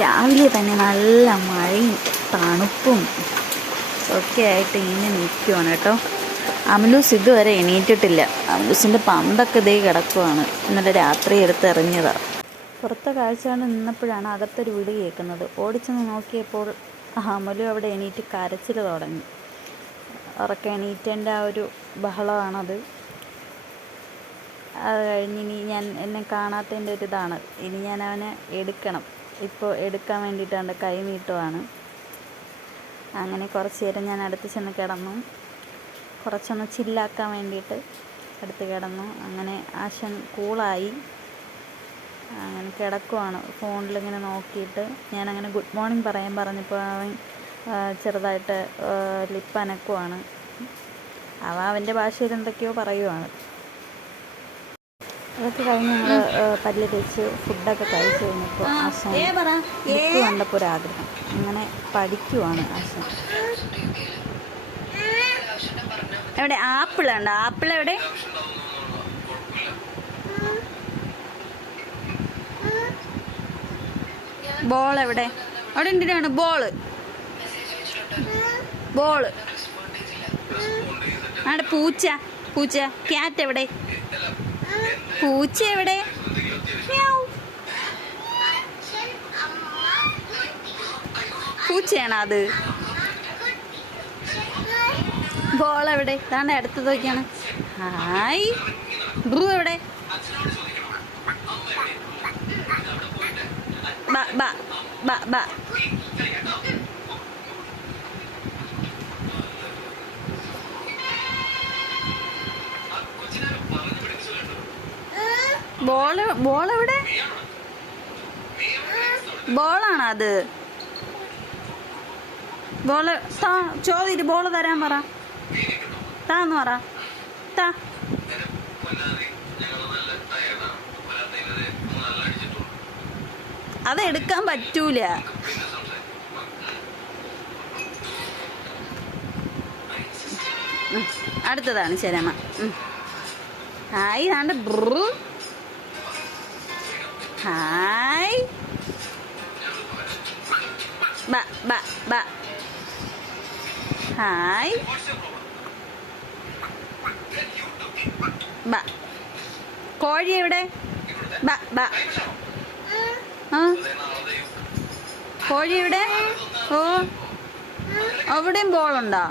രാവിലെ തന്നെ നല്ല മഴയും തണുപ്പും ഒക്കെ ആയിട്ട് ഇങ്ങനെ നിൽക്കുവാണ് കേട്ടോ. അമലൂസ് ഇതുവരെ എണീറ്റിട്ടില്ല. അമലൂസിൻ്റെ പന്തൊക്കെ ഇതേ കിടക്കുവാണ്. ഇന്നലെ രാത്രി എടുത്തെറിഞ്ഞതാണ്. പുറത്തെ കാഴ്ചയാണ് നിന്നപ്പോഴാണ് അകത്തൊരു വിളി കേൾക്കുന്നത്. ഓടിച്ചെന്ന് നോക്കിയപ്പോൾ അമലു അവിടെ എണീറ്റ് കരച്ചിൽ തുടങ്ങി. ഉറക്കെ എണീറ്റേൻ്റെ ആ ഒരു ബഹളമാണത്. അത് കഴിഞ്ഞ് ഇനി എന്നെ കാണാത്തതിൻ്റെ ഒരു ഇതാണ്. ഇനി ഞാൻ അവനെ എടുക്കണം. ഇപ്പോൾ എടുക്കാൻ വേണ്ടിയിട്ടാണ് കൈ നീട്ടുവാണ്. അങ്ങനെ കുറച്ച് നേരം ഞാൻ അടുത്ത് ചെന്ന് കിടന്നു. കുറച്ചൊന്ന് ചില്ലാക്കാൻ വേണ്ടിയിട്ട് അടുത്ത് കിടന്നു. അങ്ങനെ ആശൻ കൂളായി. അങ്ങനെ കിടക്കുവാണ്. ഫോണിലിങ്ങനെ നോക്കിയിട്ട് ഞാനങ്ങനെ ഗുഡ് മോർണിംഗ് പറയാൻ പറഞ്ഞപ്പോൾ അവൻ ചെറുതായിട്ട് ലിപ്പ് അനക്കുവാണ്. അവൻ്റെ ഭാഷയിൽ എന്തൊക്കെയോ പറയുവാണ്. അതൊക്കെ കഴിഞ്ഞ് ഞങ്ങൾ പല്ല് തേച്ച് ഫുഡൊക്കെ കഴിച്ച് കഴിഞ്ഞപ്പോൾ ആശാൻ ബുക്ക് കണ്ടപ്പോൾ ഒരാഗ്രഹം. അങ്ങനെ പഠിക്കുവാണ് ആശാൻ. എവിടെ ആപ്പിളുണ്ട്? ആപ്പിൾ എവിടെ? ബോൾ എവിടെ? അവിടെ എന്തിനാണ് ബോള്? അവിടെ പൂച്ച ക്യാറ്റ് എവിടെ? പൂച്ച എവിടെ? പൂച്ചയാണോ അത്? ബോൾ എവിടെ? താണ്ടെ അടുത്തത് നോക്കിയാണ്. ഹായ് ബ്രൂ എവിടെ? ബോൾ എവിടെ? ബോളാണോ അത്? ബോള് ചോദിച്ചിട്ട് ബോള് തരാൻ പറ. താന്ന് പറ. അത് എടുക്കാൻ പറ്റൂല. അടുത്തതാണ് ശരമ. ഹായ് താണ്ട് ബ്രൂ. ഹായ് ഹായ് കോഴി എവിടെ? കോഴി എവിടെ? ഓ അവിടെയും ബോളുണ്ടോ?